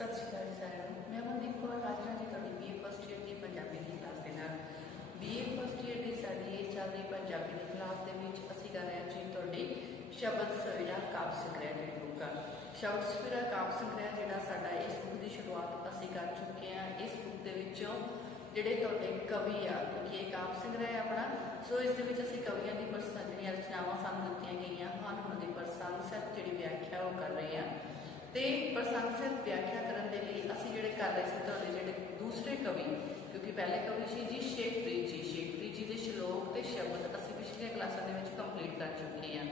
सत श्री अकाल जी साਰਿਆਂ ਨੂੰ। मैं मनदीप कौर हाजिर हाँ जी ਤੁਹਾਡੀ BA फर्स्ट ईयर की पंजाबी की क्लास के नाल। BA फर्स्ट ईयर की साडी चल रही पंजाबी की क्लास के विच असीं कर रहे जी ਤੁਹਾਡੀ शब्द सवेरा काव्य संग्रह जी बुक आ। शब्द सवेरा काव्य संग्रह जिहड़ा साडा इस बुक की शुरुआत असीं कर चुके हैं। इस बुक के विचों जिहड़े तुहाडे कवि आ, क्योंकि ये काव्य संग्रह है अपना, सो इस दे विच असीं कवियां दी जिहड़ियां रचनावां सानूं दित्तियां गईयां हन उन्हां दी प्रसंग सहित जिहड़ी व्याख्या वो कर रहे हैं। तो प्रसंग सहित व्याख्या करने के लिए असीं जिहड़े कर रहे थे तुहाडे जिहड़े दूसरे कवि, क्योंकि पहले कवि सी जी शेखफरीद जी के श्लोक ते शब्द असीं पिछलियां क्लासां दे विच कंप्लीट कर चुके हैं।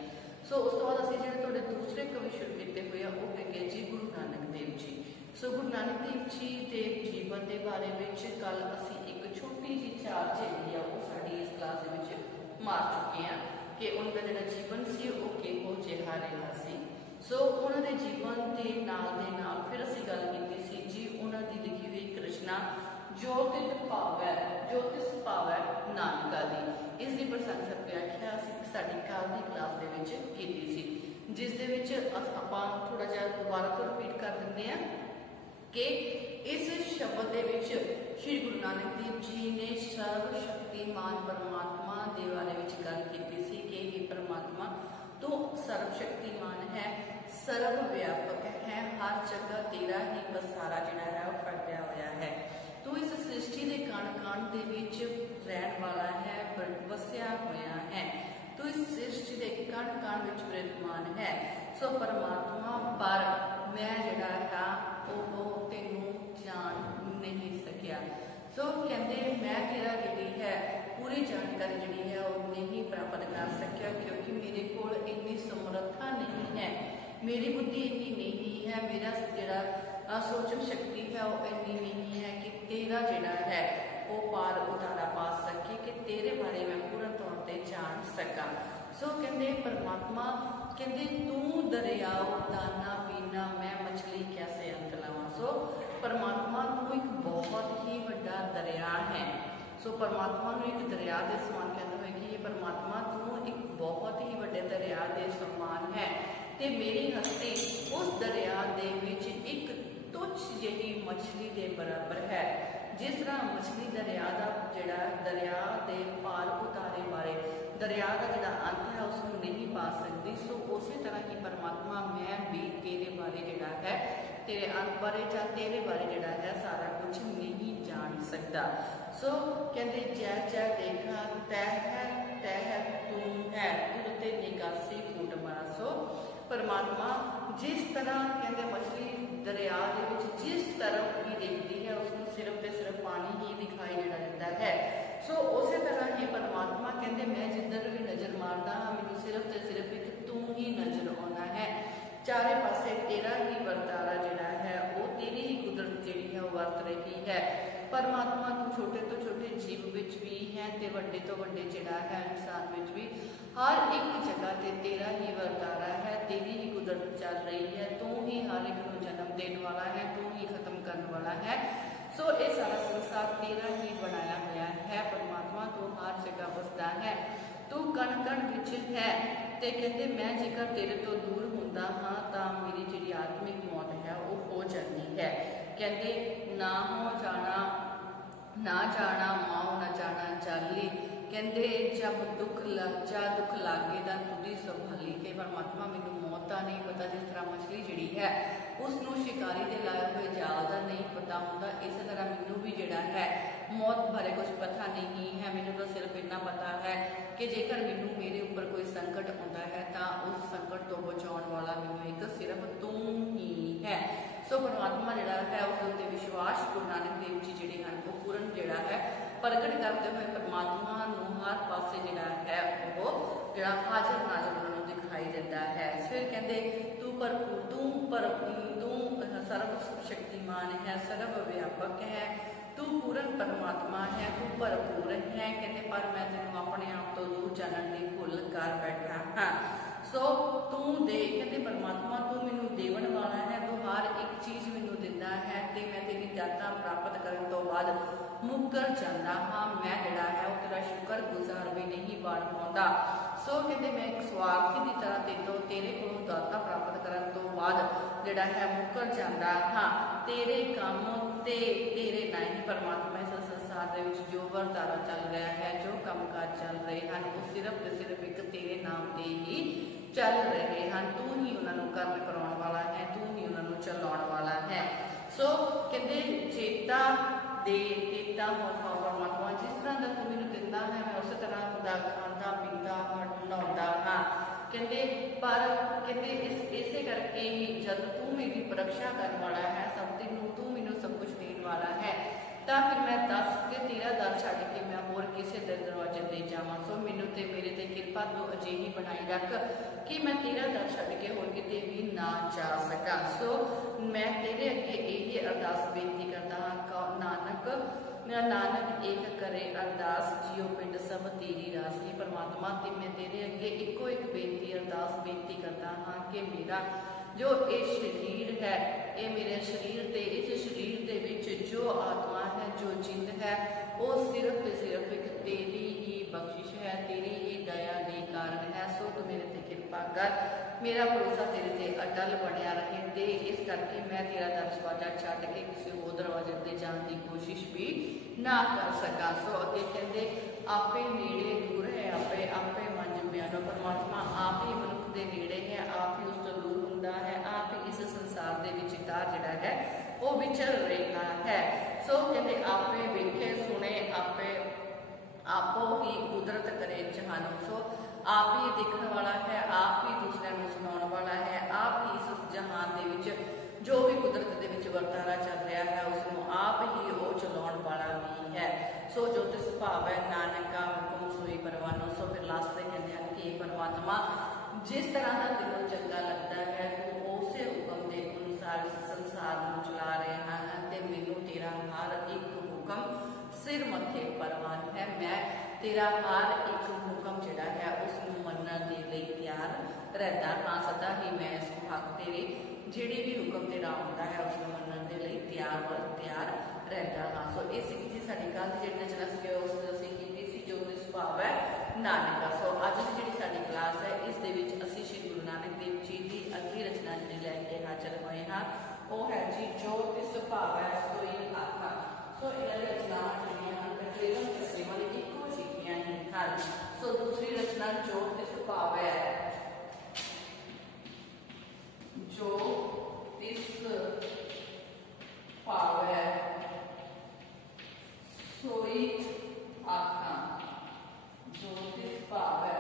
सो उस तो बाद असीं जिहड़े तुहाडे दूसरे कवि शुरू किए हुए हैं वो है जी गुरु नानक देव जी। सो गुरु नानक देव जी के जीवन के बारे में कल असीं एक छोटी जी चार जी है वो साडी इस क्लास दे विच मार चुके हैं कि उनका जिहड़ा जीवन सी वो किहो जिहा रहा सी। सो उन्होंने जीवन के नाल फिर असीं गल कीती सी जी उन्होंने लिखी हुई एक रचना ज्योतिष भाव है नानका दी। इसकी प्रशंसक व्याख्या असीं साडी कल की क्लास दे विच कीती सी, जिस दे विच आपां थोड़ा जिहा दोबारा तो रिपीट कर दिंदे हैं कि इस शब्द दे विच श्री गुरु नानक देव जी ने सर्वशक्तिमान परमात्मा दे बारे विच गल कीती सी कि ये परमात्मा तो सर्वशक्तिमान है, सर्वव्यापक है, हर जगह तेरा ही बसारा जिहड़ा है वो फैलिया होया है। तो इस सृष्टि के कण कण दे विच रहन वाला है, वसिया होया है। तो इस सृष्टि के कण कण विच विराजमान है। सो परमात्मा पर मैं जिहड़ा है वो तैनूं जान नहीं सकिया। सो कहते मैं तेरा जिहड़ी है पूरी जानकारी जिहड़ी है वो नहीं प्राप्त कर सकिया, क्योंकि मेरे कोल इन्नी समर्था नहीं है, मेरी बुद्धि इन्नी नहीं है, मेरा जिहड़ा सोचन शक्ति है वो इन्नी नहीं है कि तेरा जिहड़ा है वो पार उतारा पा सके, कि तेरे बारे में पूर्ण तौर पर जान सका। सो कहते परमात्मा कहते तू दरियाओ दाना पीना मैं मछली कैसे अंत लावां। सो परमात्मा तू एक बहुत ही बड़ा दरिया है। सो परमात्मा को एक दरिया के समान कहते हुए कि ये परमात्मा तू एक बहुत ही बड़े दरिया के समान है, ते मेरी हस्ती उस दरिया दे विच एक तुच्छ जही मछली के बराबर है। जिस तरह मछली दरिया का जिहड़ा दरिया के पार उतारे बारे दरिया का जिहड़ा अंत है उसको नहीं पा सकती, सो उसी तरह ही परमात्मा मैं भी तेरे बारे जिहड़ा है तेरे अंत बारे या तेरे बारे जिहड़ा है सारा कुछ नहीं जान सकता। सो कहते जय जय देखा तह तू है तुझते निकासी फूट मारा। सो परमात्मा जिस तरह कहते मछली दरिया के विच जिस तरफ भी देखती है उसको सिर्फ ते सिर्फ पानी ही दिखाई देता है। सो उस तरह ही परमात्मा कहते मैं जिधर भी नज़र मारदा हाँ मैनूं सिर्फ ते सिर्फ एक तू ही नज़र आउंदा है। चारे पासे तेरा ही वर्तारा जिहड़ा है वो तेरी ही कुदरत जिहड़ी है वो वर्त रही है। परमात्मा तू छोटे तो छोटे जीव विच भी है ते वड्डे तो वड्डे जिहड़ा है इंसान विच भी हर एक जगह ते तेरा ही वर्तारा है, तेरी ही कुदरत चल रही है, तू ही हर एक को जन्म देने वाला है, तू ही खत्म करने वाला है। सो ये सारा संसार तेरा ही बनाया हुआ है। परमात्मा तू हर जगह बसदा है, तू कण कण विच है। ते कहते मैं जेकर तेरे तो दूर हुंदा हाँ तां मेरी जिहड़ी आत्मिक मौत है वो हो जाती है। कहते ना जाना माओ न जाना चाली। कहते जब दुख लागे दा तुदी संभाली। के परमात्मा मैनू मौत का नहीं पता, जिस तरह मछली जिहड़ी है उसनू शिकारी के लाए हुए जाल का नहीं पता होंदा, इस तरह मैनू भी जिहड़ा है मौत बारे कुछ पता नहीं है। मैनू तो सिर्फ इतना पता है कि जेकर मैनू मेरे ऊपर कोई संकट आता है तो उस संकट तो बचाने वाला मैनू एक सिर्फ तू ही है। सो परमात्मा जिहड़ा है उस उत्ते विश्वास गुरु नानक देव जी जिहड़े हैं वो पूर्ण जिहड़ा है प्रगट करते हुए परमात्मा नूं हर पासे जिहड़ा है वो जिहड़ा हाजिर नाजर उन्होंने दिखाई देता है। फिर कहते तू सर्व शक्तिमान है, सर्वव्यापक है, तू पूर्ण परमात्मा है, तू भरपूर है। कहते पर मैं तेनों अपने आप तो दूर जानन दी भुल कर बैठा हाँ। सो तू दे कहते परमात्मा तू मैनू देवन वाला है, तू हर एक चीज़ मैनू दिंदा है ते मैं तेरी दाता प्राप्त करन तो बाद मुकर जांदा हाँ। मैं जिहड़ा है वो तेरा शुक्र गुजार भी नहीं बन पाउंदा। सो कहते मैं एक स्वार्थी की तरह तेतों तेरे को दाता प्राप्त करने तो बाद जिहड़ा है मुकर जाता हाँ तेरे काम ते तेरे नहीं परमात्मा इस संसार दे विच जो वर्तारा चल रहा है जो कामकाज चल रहे हैं वो सिर्फ एक तेरे नाम ते ही चल रहे हैं। तू ही उन्होंने कर्म कराने वाला है, तू ही उन्होंने चलाने वाला है। सो कहते चेता दे देता हो परमात्मा जिस तरह का तू मैनू दिंदा है मैं उस तरह का खांदा पींदा नहाउंदा हाँ कहते पर कहते इसे करके ही जब तू मेरी परीक्षा करने वाला है सब तेनू तू मैनू सब कुछ देने वाला है तो फिर मैं दस के तेरा दर छड्ड के मैं होर किसी दर दरवाजे दे जावां। सो मैनू ते मेरे ते कृपा तू अजिही बनाई रख कि मैं तेरा दर छड्ड के होर किते भी ना जा सका। सो मैं तेरे अगे यही अरदास बेनती करता हाँ नानक मेरा नानक एक करे अरदास जियो पिंड सब तेरी रास ही परमात्मा ते मैं तेरे अगे इको एक बेनती अरदास बेनती करता हाँ कि मेरा जो ये शरीर है ये मेरे शरीर ते इस शरीर दे विच जो आत्मा है जो जिंद है वो सिर्फ एक तेरी ही बख्शिश है तेरी ही दया के कारण है। सो तू मेरे ते कृपा कर मेरा भरोसा तेरे ते अटल बनया रहे ते इस करके मैं तेरा दरवाजा छड्ड के किसी होर दरवाजे ते जाने की कोशिश भी ना कर सका। सो अगे कहते आपे नेड़े दूर है आपे आपे मंज म्यानो परमात्मा आप ही मनुख के नेड़े है आप ही उस तो दूर हुंदा है आप ही इस संसार के विचकार जिहड़ा है वो विचर रहा है। सो कहते आपे वेखे सुने आपे आपो ही कुदरत करे जहानो। सो आप ही देखने वाला है आप ही दूसरे को सुनाने वाला है आप ही इस जहान दे विच जो भी कुदरत दे विच वर्तारा चल रहा है उसको आप ही वो चलाने वाला भी है। सो जो तिस भाव है नानका हुक्म सोई परवानो। सो फिर लास्ट में कहते हैं कि परमात्मा जिस तरह का तेनों चंगा लगता है तू उस हुक्म के अनुसार इस संसार को चला रहे हैं ते मैनू तेरा हर एक हुक्म सिर मथे परवान है। मैं तेरा हर एक हुक्म जिहड़ा है उसनूं मनण दे लई तैयार रहता हाँ सदा ही मैं इस हक तेरे जिहड़ी भी हुक्म तेरा आउंदा है उसनूं मनण दे लई तैयार रहता हाँ। सो ये सी जी साडी गल जिहड़ी रचना सी उस असीं कीती सी जो तिस भाव है नानका। सो अज दी जिहड़ी साडी क्लास है इस दे विच असीं श्री गुरु नानक देव जी की अगली रचना जिहड़ी लैके हाजिर होए हाँ वो है जी जो तिस भाव है सोई आखा। सो इन्हां दी रचनावां जिहड़ियां हन तकरीबन इक्को जिहियां ही हन। सो दूसरी रचना जो तिस भाव है जो तिस भाव है सोई आखा जो तिस भाव है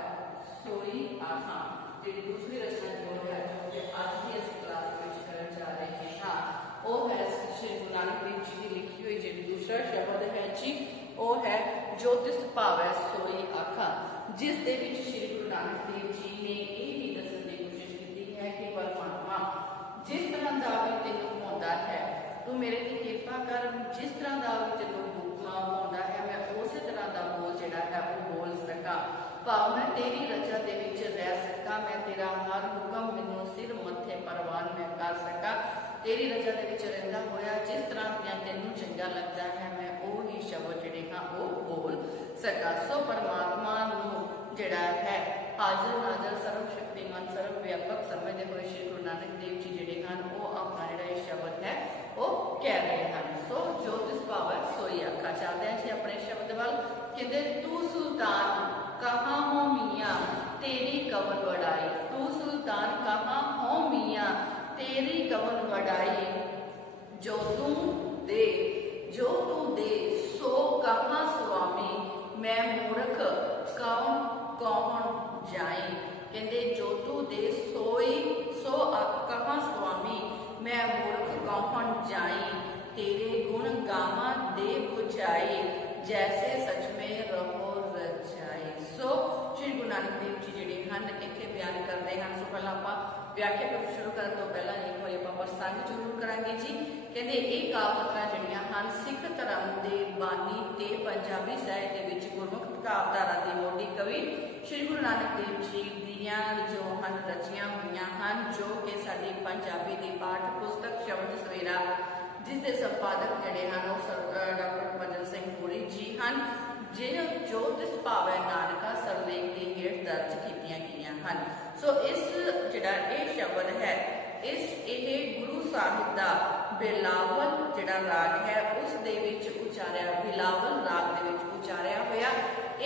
सोई आखा। जी दूसरी रचना जो है जो कि आज की इस क्लास में करने जा रहे हैं हाँ वो है श्री गुरु नानक देव जी की लिखी हुई जी दूसरा शब्द है जी वो है जो तिस भाव है सोई आखा जिस दे विच श्री गुरु नानक देव जी ने यही दसण की कोशिश की है कि परमात्मा जिस तरह का भी तेनों होंदा है तू मेरे की कृपा कर जिस तरह का भी तेनों होंदा है मैं उस तरह का बोल जिहड़ा है वो बोल सका भाव मैं तेरी रचा दे विच रह सका मैं तेरा हर हुक्म मैनूं सिर मथे परवान मैं कर सका तेरी रचा दे विच रहिंदा होया जिस तरह दियां तैनूं चंगा लगता है मैं वो ही शब्द जिहड़े हाँ वो बोल सका। सो परमात्मा नूं जिहड़ा है हाजिर नाजर सर्वशक्तिमान सर्व व्यापक समझते हुए श्री गुरु नानक देव जी जिहड़े हन वो अपना जिहड़ा ये शब्द है वो कह रहे हैं। सो जो तिस भाव है सोई आखा। चलते हैं जी अपने शब्द वाल कहते तू सुल्तान कहाँ हो मियाँ तेरी कवन वड़ाई तू सुल्तान कहाँ हो मियाँ तेरी कवन वड़ाई जो तू दे सो कहाँ स्वामी मैं मूर्ख कौन कौन जाए। कहते जो तू दे सो कहाँ स्वामी मैं मूर्ख कौन जाए तेरे गुण गामा दे बुझाई जैसे सच में रहो रचाई। सो श्री गुरु नानक देव जी जिहड़े हन इत्थे बयान करते हैं। सो पहला आपां व्याख्या शुरू करने तो पहला एक बार आपां प्रसंग जरूर करांगे जी। कहते ये कावतरां जिहड़ियां हन सिख धर्म के बानी ते पंजाबी साहित्य दे विच गुरमुख कावधारा की मोटी कवि श्री गुरु नानक देव जी दियां जो हन रचियां हुईयां हन जो कि साडी पंजाबी की पाठ पुस्तक शब्द सवेरा जिस दे संपादक जिहड़े हन डॉक्टर भजन सिंह पूरी जी हन जो तिस भाव है नानका सरलेख के हेठ दर्ज की ਹਨ। सो इस जिहड़ा ये शब्द है ये गुरु साहिब का बिलावल जिहड़ा राग है उस दे विच उचारिया, बिलावल राग दे विच उचारिया होया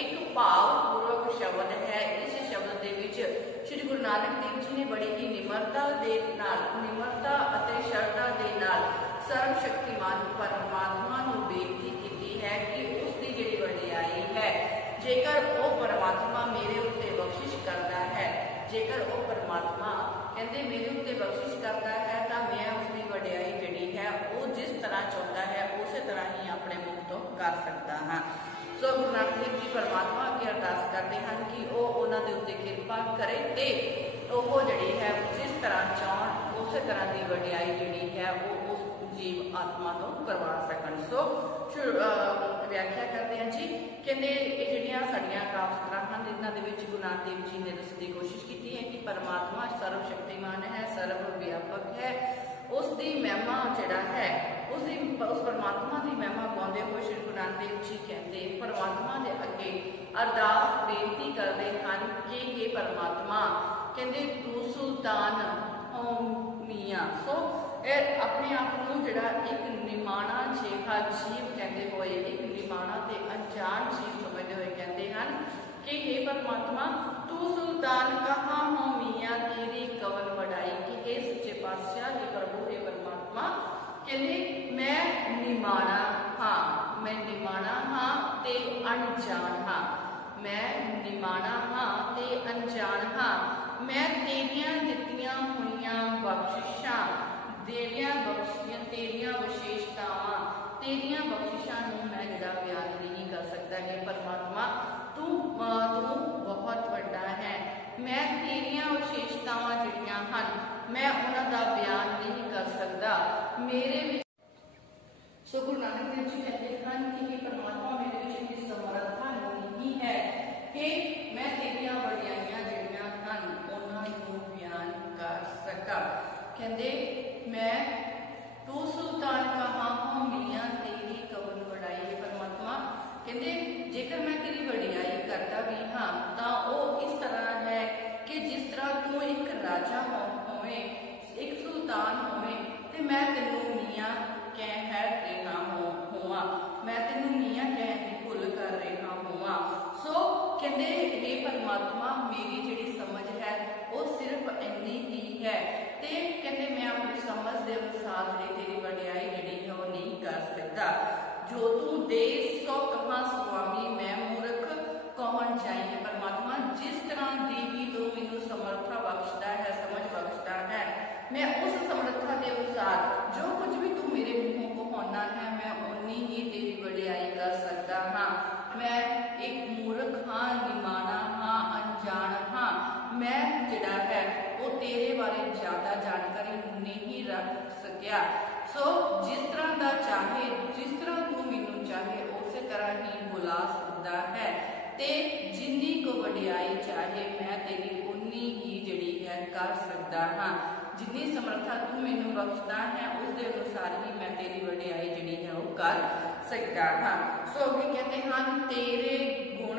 एक भावपूर्वक शब्द है। इस शब्द दे विच श्री गुरु नानक देव जी ने बड़ी ही निमरता दे नाल, निमरता अते शरधा दे नाल सर्वशक्तिमान परमात्मा नूं बेनती कीती है कि उसकी जिहड़ी वडियाई है, जेकर वो परमात्मा मेरे उत्ते बख्शिश करता है, जेकर वो परमात्मा कहते मेरे उत्ते बख्शिश करता है तो मैं उसकी वडियाई जिहड़ी है वो जिस तरह चाहता है उस तरह ही अपने मुख तो कर सकता हाँ। सो गुरु नानक देव जी परमात्मा अगे अरदास करते हैं कि वो उन्होंने उत्ते कृपा करे ते वो जिहड़ी है जिस तरह चाहन उस तरह की वडियाई जिहड़ी है वो उस जीव आत्मा तो करवा सकन। सो व्याख्या करते हैं जी, कहते ये जिहड़ियां साडियां काफतरां हन इन्हां दे विच गुरु नानक देव जी ने दस्सण दी कोशिश की है कि परमात्मा सर्वशक्तिमान है, सर्वव्यापक है, उसकी महिमा जिहड़ा है उस परमात्मा की महिमा गाउंदे हुए श्री गुरु नानक देव जी कहते परमात्मा के अगे अरदास बेनती करते हैं कि हे परमात्मा कहते तू सुल्तान मियाँ। सो अपने आप को जिहड़ा एक निमाणा जिहा जीव कहते हुए, एक निमाणा ते अनजान जीव समझते हुए कहते हैं कि हे परमात्मा तू सुल्तान कहाँ हो मियाँ तेरी कवन वडाई, कि हे सच्चे पातशाह हे प्रभु हे परमात्मा कहते मैं निमाणा हाँ, मैं निमाणा हाँ ते अनजान हाँ, मैं निमाणा हाँ ते अनजान हाँ, मैं तेरियां दित्तियां हुईयां बख्शिशां तेरियां विशेषतावां तेरियां बख्शिशां नूं मैं जिहड़ा बयान नहीं कर सकता कि परमात्मा तू बहुत वड्डा है, मैं तेरियां विशेषतावां जिहड़ियां हन मैं उन्हां दा बयान नहीं कर सकता मेरे। सो गुरु नानक देव जी कहते हैं कि परमात्मा मेरे विच इतनी समर्था नहीं है कि मैं तेरियां वडियाइयां जिहड़ियां हन उन्हां नूं बयान कर सका। कहते मैं तू सुल्तान कहाँ हो मियाँ तेरी कवन वडाई, परमात्मा कहते जेकर मैं तेरी वडियाई करता भी हाँ तो वो इस तरह है कि जिस तरह तू एक राजा होवे एक सुल्तान होवे ते मैं तेनू मियाँ कह रहा होवां, मैं तेनू मियाँ कह की भुल कर रहा होवां। सो कहते हे परमात्मा मेरी जिहड़ी समझ है वो सिर्फ इन्नी ही है ते कहते मैं अपनी समझ के अनुसार जिहड़ी तेरी वडियाई जिहड़ी है वो नहीं कर सकता। जो तू दे सो कहां स्वामी मैं मूर्ख कौन चाहिए, परमात्मा जिस तरह की भी तू मैनू समर्था बख्शता है समझ बख्शता है मैं उस समर्था के अनुसार जो कुछ भी तू मेरे मुंहों को होना है मैं उन्नी ही तेरी वडियाई कर सकता हाँ। मैं एक मूर्ख हाँ, निमाणा हाँ, अनजान हाँ, मैं जिहड़ा है वो तेरे बारे ज्यादा जानकारी नहीं रख सकिया। सो जिस तरह का चाहे जिस तरह तू मैनू चाहे उस तरह ही बुला सकता है ते जिन्नी को वडियाई चाहे मैं तेरी उन्नी ही जिहड़ी है कर सकता हाँ, जिन्नी समर्था तू मैनू बख्शदा है उसके अनुसार ही मैं तेरी वडियाई जिहड़ी है वो कर सकता हाँ। सो अगे कहते हैं तेरे गुण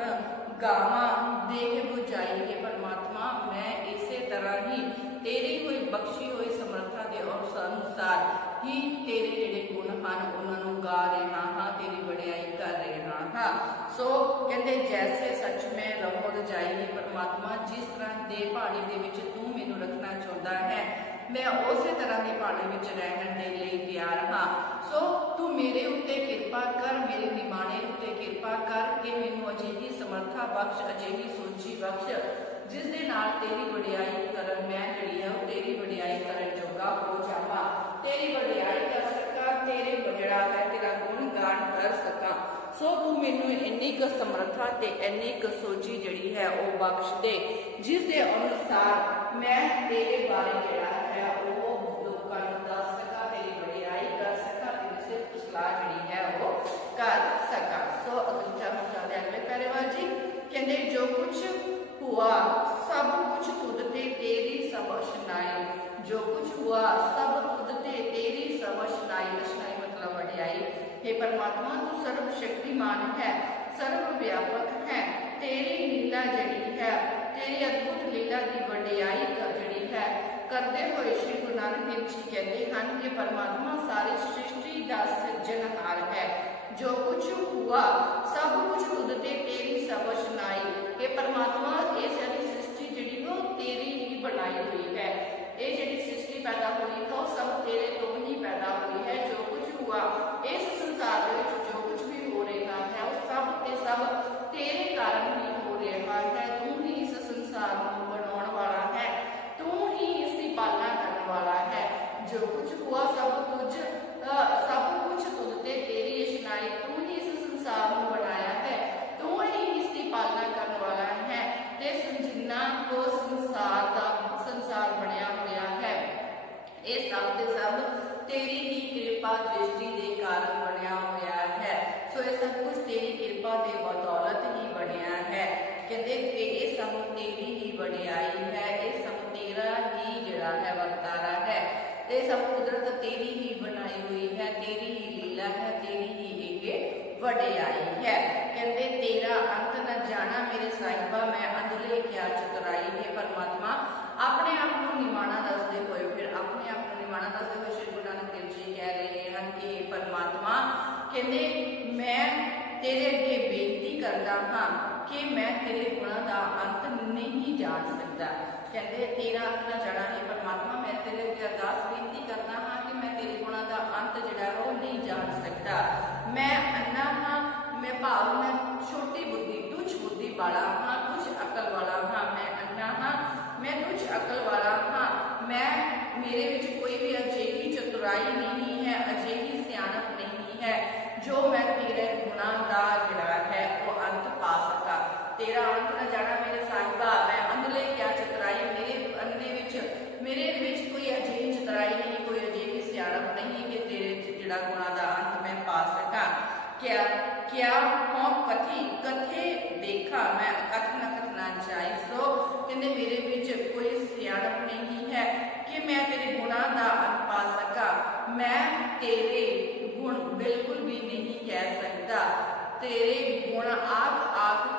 गावा देह बुझाई के परमात्मा मैं इसे तरह ही तेरी हुई बख्शी हुई समर्था के अनुसार ही तेरे जिहड़े गुण हैं उन्होंने गा रहा हाँ, तेरी वडियाई कर रहा हाँ। सो कहते जैसे सच में रहो रजाई परमात्मा जिस तरह दे पानी दे विच तू मैनू रखना चाहता है मैं उस तरह के पानी विच रहने के लिए तैयार हाँ। सो तू मेरे उत्ते कृपा कर, मेरे निमाणे उत्ते कृपा कर के मैनू अजिही समर्था बख्श, अजिही सोची बख्श जिस दे नाल तेरी वडियाई करन मैं जिहड़ी है तेरी वडियाई करन जोगा हो जावां, तेरी वडियाई कर सका, तेरे जिहड़ा है तेरा गुण गान कर सका। सो तू मैनू इन्नी क समर्था ते इन्नी क सोची जिहड़ी है वो बख्श दे जिस दे अनुसार मैं तेरे बारे जिहड़ा है वो लोकां नूं दस सका, तेरी वडियाई कर सका, तेरी सिफत सलाह जिहड़ी है वो कर सका। सो चलते अगले पैरेवाल जी कहते जो कुछ हुआ सब कुछ तुद ते तेरी सबशनाई, जो कुछ हुआ सब तुद ते तेरी सबशनाई, अशनाई मतलब वडियाई। हे परमात्मा तू सर्वशक्तिमान है, सर्वव्यापक है, तेरी लीला जड़ी है, तेरी अद्भुत लीला की वडियाई जिहड़ी है करते हुए श्री गुरु नानक देव जी कहते हैं कि परमात्मा सारी सृष्टि का सिरजनहार है। जो कुछ हुआ सब कुछ तुद ते तेरी सबच नाई। ये परमात्मा ये सारी सृष्टि जिहड़ी वो तेरी ही बनाई हुई है। ये जिहड़ी सृष्टि पैदा हुई है वो सब तेरे तो ही पैदा हुई है। जो कुछ हुआ इस संसार में जो कुछ भी हो रहा है वो सब के सब तेरे कारण ही हो रहा है। तू ही इस संसार को बनाने वाला है, तू ही इसकी पालना करने वाला है। जो कुछ हुआ सब कुछ तुझ ते तेरी इशनाई। तू ही इस संसार को बनाया है, तू ही इसकी पालना करने वाला है। ते जिन्ना को संसार बनया हुआ है ये सब के सब तेरी ही कृपा दृष्टि के कारण बनया हुआ है। सो ये सब कुछ तेरी कृपा के बदौलत ही बनया है। कहते कि ये सब तेरी ही वडियाई है, ये सब तेरा ही जिहड़ा है वर्तारा है। ये सब कुदरत तेरी ही बनाई हुई है, तेरी ही लीला है, तेरी ही ये वडियाई है। कहते तेरा अंत न जाना मेरे साहिबा, मैं अंधले क्या चतुराई है। परमात्मा अपने आप को निमाना दसते हुए फिर अपने आप को निमाना दसते हुए श्री गुरु नानक देव जी कह रहे हैं कि परमात्मा कहते मैं तेरे अगे बेनती करता हाँ कि मैं तेरे गुणों का अंत नहीं जान सकता। कहते तेरा अंत न जाना है परमात्मा, मैं तेरे अगे अरदास बेनती करता हाँ कि मैं तेरे गुणों का अंत जिहड़ा वो नहीं जान सकता। मैं अन्ना हाँ, मैं भाव मैं छोटी बुद्धि तुझ बुद्धि वाला हाँ, तुझ अकल वाला हाँ। मैं अन्ना हाँ, मैं तुझ अकल वाला हाँ। मैं मेरे विच कोई भी अजिही चतुराई नहीं है, अजिही सियाणप नहीं है जो मैं तेरे गुणों का जिहड़ा है वो अंत पा सका। तेरा अंत न जाना मेरे साहिबा, मैं अंधले क्या चतुराई। मेरे विच कोई अजिही चतुराई नहीं, कोई अजिही सियाणप नहीं कि तेरे जिहड़ा गुणों का अंत मैं पा सका। क्या हों कथे देखा, मैं कथ न कथना चाहे। सो कहते मेरे विच कोई सियाणप नहीं है कि मैं तेरे गुणों का अंत पा सका। मैं तेरे गुण बिल्कुल भी नहीं कह सकता। तेरे गुण आख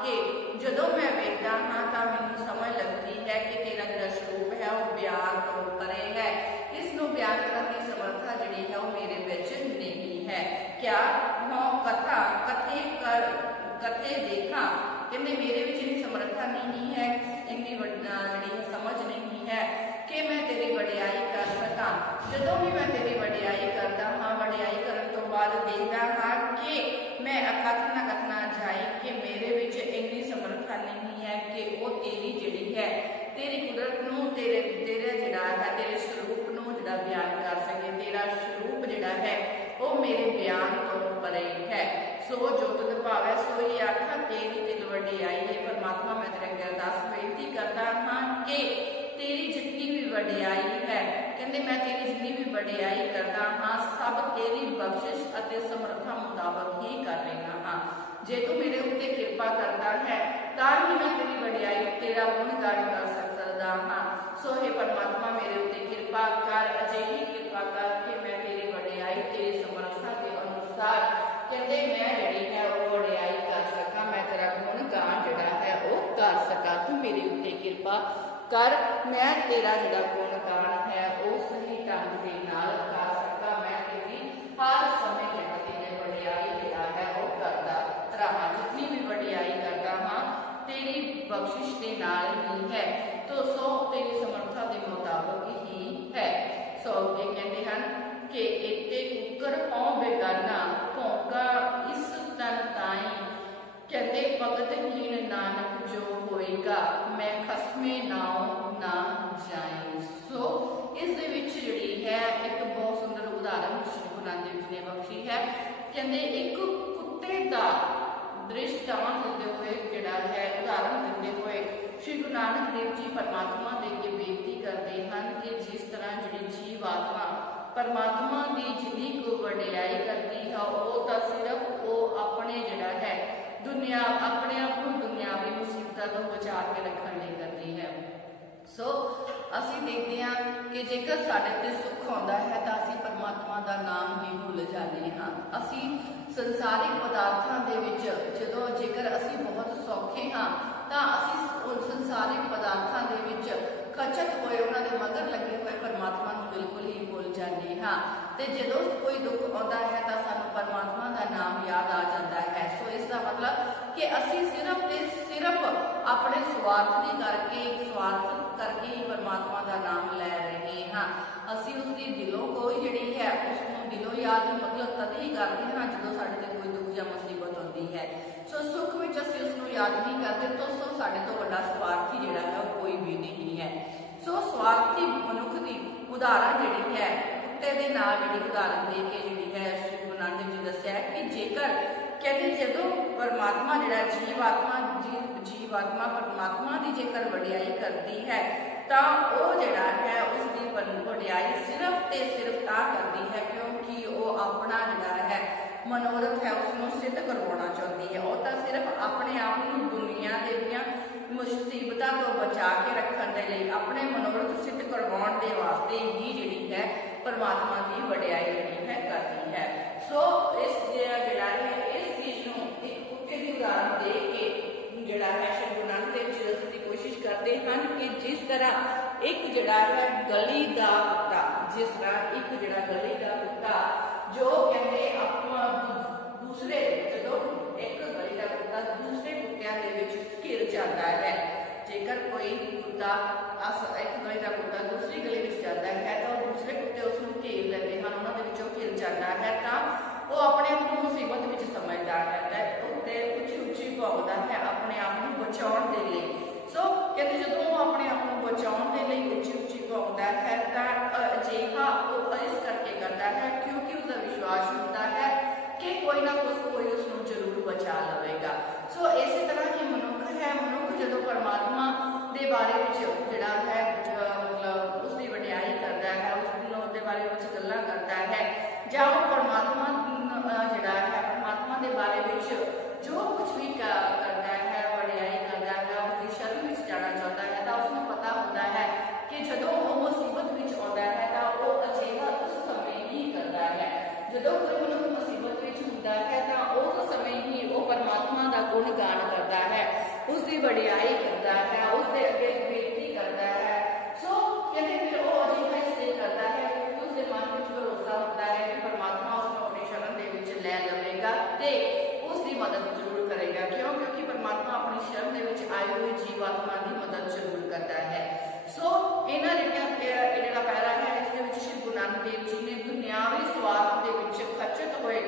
के जदों मैं वेखदा हाँ तां मैनूं समझ लगती है कि तेरा जिहड़ा स्वरूप है वो बयान तो परे है। इसनूं बयान करने की समर्था जिहड़ी है वो मेरे विच नहीं है। क्या हों कथे देखा, कहते मेरे विच इन्नी समर्था नहीं है, इन्नी जिहड़ी समझ नहीं है कि मैं तेरी वडियाई कर सका। जदों भी मैं तेरी वडियाई करदा हाँ, वडियाई करन तो बाद देखदा हाँ कि मैं कथ ना कथना जाए कि मेरे विच इन्नी समर्था नहीं है कि वो तेरी जिहड़ी है तेरी कुदरत नूं तेरे जिहड़ा है तेरे स्वरूप नूं जिहड़ा बयान कर सके। तेरा स्वरूप जिहड़ा है वो मेरे बयान तो परे है। सो जो तुद भावै सोई आखा, तेरी तिल वडियाई है। परमात्मा मैं तेरे अगे अरदास बेनती करदा हाँ कि तेरी जितनी भी वडियाई है, कहते मैं तेरी जितनी भी वडियाई करदा हाँ सब तेरी बख्शिश अते समर्था मुताबक ही कर रहा हाँ। जे तू मेरे उत्ते कृपा करता है तां ही मैं तेरी वडियाई तेरा गुणगान कर सकदा हाँ। सो हे परमात्मा मेरे उत्ते कृपा कर, अजिही कृपा कर कि मैं तेरी वडियाई तेरी समर्था के अनुसार कहते मैं जिहड़ी है वो वडियाई कर सका, मैं तेरा गुणगान जिहड़ा है वो कर सका। तू मेरे उत्ते कृपा कर, मैं तेरा जिहड़ा गुणगान है वो सही ढंग दे नाल कर सका। मैं तेरी हर समय जिहड़ा तेरी वडियाई जिहड़ा है वो करदा रहा। जितनी भी वडियाई करदा हाँ तेरी बख्शिश के नाल ही है, तो सो तेरी समर्था के मुताबिक ही है। सो ये कहते हैं कि इत्ते कुकर पौ बेगाना भौंका इस तन ताई। कहते भगत हीन नानक जो होएगा, मैं खसमे नाओ ना जाए। सो इस दे विच जिहड़ी है एक बहुत सुंदर उदाहरण श्री गुरु नानक देव जी ने बख्शी है। कहते एक कुत्ते का दृष्टांत देते हुए जिहड़ा है उदाहरण देते हुए श्री गुरु नानक देव जी परमात्मा दे के बेनती करते हैं कि जिस तरह जिहड़ी जीव आत्मा परमात्मा की जिन्नी को वडियाई करती है वो तो सिर्फ वो अपने जिहड़ा है दुनिया अपने आप को दुनियावी मुसीबतों तो बचा के रखने लई करती है। सो असी देखते हैं कि जेकर साडे ते सुख आउंदा है तो असी परमात्मा का नाम ही भुल जाते हाँ। असी संसारिक पदार्थों दे विच जदों जेकर असी बहुत सौखे हाँ तो असी संसारिक पदार्थों दे विच स्वार्थ करके ही परमात्मा का नाम लै रहे हाँ। असी उसकी दिलों कोई जिहड़ी है उसनूं दिलों याद मतलब तद ही करते हैं जो साडे ते कोई दुख या मुसीबत होती है। सो सुख विच असी उसनूं याद नहीं करते तो सो साडे तो वड्डा स्वार्थी जिहड़ा है कोई भी नहीं है। सो स्वार्थी मनुख की उदाहरण जिहड़ी है कुत्ते दे नाल जिहड़ी उदाहरण दे के जिहड़ी है श्री गुरु नानक देव जी दस्सिया कि जेकर कहते जदों परमात्मा जिहड़ा जीवात्मा परमात्मा की जेकर वडियाई करती है तो वो जिहड़ा है उसकी वडियाई सिर्फ ते सिर्फ तां करती है क्योंकि वो अपना जिहड़ा है मनोरथ है उसनूं सिद्ध करवाउणा चाहती है। वो तो सिर्फ अपने आप नूं दुनिया दे मुसीबतों तो बचा के रखने के लिए अपने मनोरथ सिद्ध करवाउण दे वास्ते ही जिहड़ी है परमात्मा की वडियाई जिहड़ी है करती है। सो इस जिहड़ा है इस चीज़ नूं एक कुत्ते की उदाहरण दे के जिहड़ा है श्री गुरु नानक देव जी दस्सण की कोशिश करते हैं कि जिस तरह एक जिहड़ा है गली का कुत्ता जिस तरह एक जिहड़ा गली का कुत्ता जो कहते अपना दूसरे जो एक गली का कुत्ता दूसरे कुत्तियां दे विच घिर जाता है। जेकर कोई कुत्ता एक गली का कुत्ता दूसरी गली में जाता है तो दूसरे कुत्ते उसनूं घेर लेते हैं उन्होंने विचों घिर जाता है तो वो अपने आप को मुसीबत में समझता है उत्ते उच्ची उच्ची भौंकदा है अपने आप को बचाउण दे लई। सो कहते जो वो अपने आप को बचाउण दे लई उच्ची उच्ची भौंकदा है तो अजिहा वो इस करके करता है क्योंकि उसका विश्वास होता है कि कोई ना कोई उसनूं जरूर बचा लवेगा। सो इस तरह ही मनुख है मनुख जो परमात्मा के बारे में जिहड़ा है मतलब उसकी वडियाई करता है उसके बारे में गल्लां करता है जां परमात्मा जिहड़ा है परमात्मा के बारे में जो कुछ भी करता है वडियाई करता है उसकी शरण में जाना चाहता है तो उसको पता होता है कि जदों वो मुसीबत में आता है तो वो अजिहा उस समय ही करता है। जदों कोई मनुख मुसीबत में होता है तो उस समय ही वो परमात्मा का गुणगान करता है उसकी वडियाई करता है उसके अगे बेनती करता है। सो कहते फिर वो अजिहा इसलिए करता है क्योंकि उसके मन में भरोसा होता है कि परमात्मा उसको अपनी शरण दे विच लै लवेगा ते उसकी मदद जरूर करेगा। क्यों क्योंकि परमात्मा अपनी शरण दे विच आई हुई जीवात्मा की मदद जरूर करता है। सो इन्हां जिहड़ा पैरा है इसके विच श्री गुरु नानक देव जी ने दुनियावी स्वार्थ दे विच खचत होए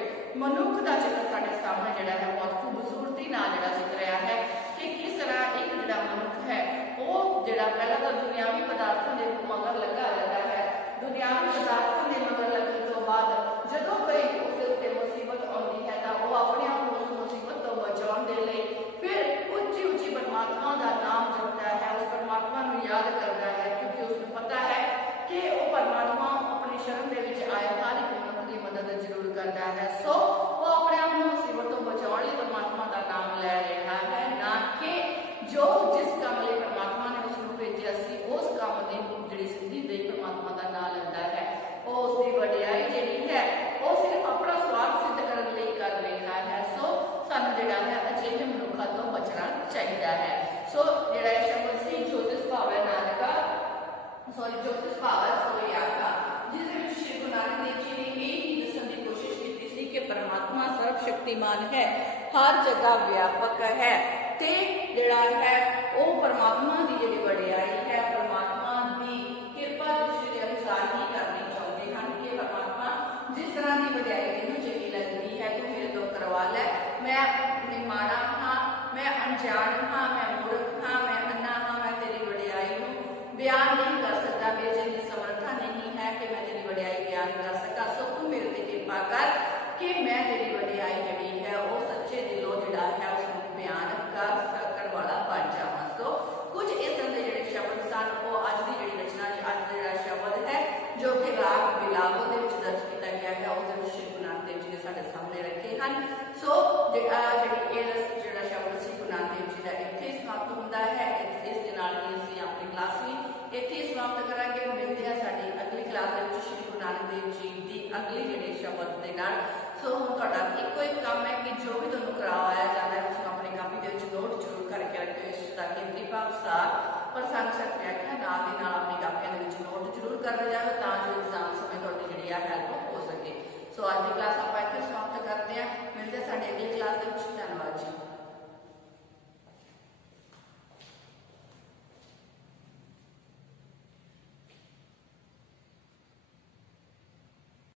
मनुख का चित्र साडे सामने जिहड़ा है बहुत खूबसूरती नाल जिहड़ा चित्रिया है कि किस तरह एक जिहड़ा मनुख है वो जिहड़ा पहला तो दुनियावी पदार्थों के मगर लगा रहता है। दुनियावी पदार्थों के मगर लगने तो बाद जदों कोई उसके उत्ते मुसीबत आउंदी है तो वो अपने आप को उस मुसीबत तो बचाउण दे लई फिर उच्ची उच्ची परमात्मा का नाम जपता है उस परमात्मा को याद करता है क्योंकि उसको पता है कि वो परमात्मा अपनी शरण दे विच आए हर एक मनुख की मदद जरूर करता है। सो वो अपने आप को मुसीबत तो बचाउण लई परमात्मा का नाम लै रहा है ना कि जो जिस काम लई परमात्मा ने उसको भेजिया सी उस काम की जिहड़ी सिद्धि दे परमात्मा का नाम लैंदा है वो उसकी वडियाई जिहड़ी है वो सिर्फ अपना स्वार्थ सिद्ध करने लई कर रहा है। सो सानूं जिहड़ा है अजिहे मनुखां तो बचना चाहिए है। सो जिहड़ा शब्द सी ज्योतिष भावै नानका ज्योतिष भावै सोई आखा जिसदे विच श्री गुरु नानक देव जी ने यही दस्सण की कोशिश की सी कि परमात्मा सर्वशक्तिमान है हर जगह व्यापक है ते जिहड़ा है वो परमात्मा की जिहड़ी वडियाई है परमात्मा की कृपा दृष्टि के अनुसार ही करनी चाहते हैं कि परमात्मा जिस तरह की वडियाई मैनूं चंगी लगती है तू मेरे तो करवा लै मैं माड़ा हाँ मैं अनजान हाँ मैं मूर्ख हाँ मैं अन्ना हाँ मैं तेरी वडियाई नूं बयान नहीं कर सकता मेरे च इन्नी समर्था नहीं है कि मैं तेरी वडियाई बयान कर सका। सो तू मेरे ते कृपा कर कि मैं तेरी वडियाई जिहड़ी है वो सच्चे दिलों जिहड़ा है उसनूं बयान कर सकण वाला बन जावां। सो कुछ इस तरह के जिहड़े शब्द सन वो अज की जिहड़ी रचना अज दा जिहड़ा शब्द है जो कि राग बिलावो दे विच दर्ज किया गया है उस दे विच श्री गुरु नानक देव जी ने साडे सामने रखे हैं। सो जिहड़ा शब्द श्री गुरु नानक देव जी का इत्थे समाप्त होंदा है। इस दे नाल ही असीं अपनी क्लास भी इत्थे समाप्त करांगे। मिलते हैं साडी अगली क्लास दे विच श्री गुरु नानक देव जी की अगली जिहड़े शब्द दे नाल। सो हुण तुहाडा इक्को एक काम है कि जो भी तुहानूं करवाया जाता है उसनूं अपनी कापी दे विच नोट जरूर करके रखिओ। इस दा केंद्री भाव सार पर संग सच व्याख्या नाल दी नाल अपनी कापियां दे विच नोट जरूर करदे जाओ तां जो एग्जाम समय तुहाडी जिहड़ी आ हैल्प हो सके। सो अज दी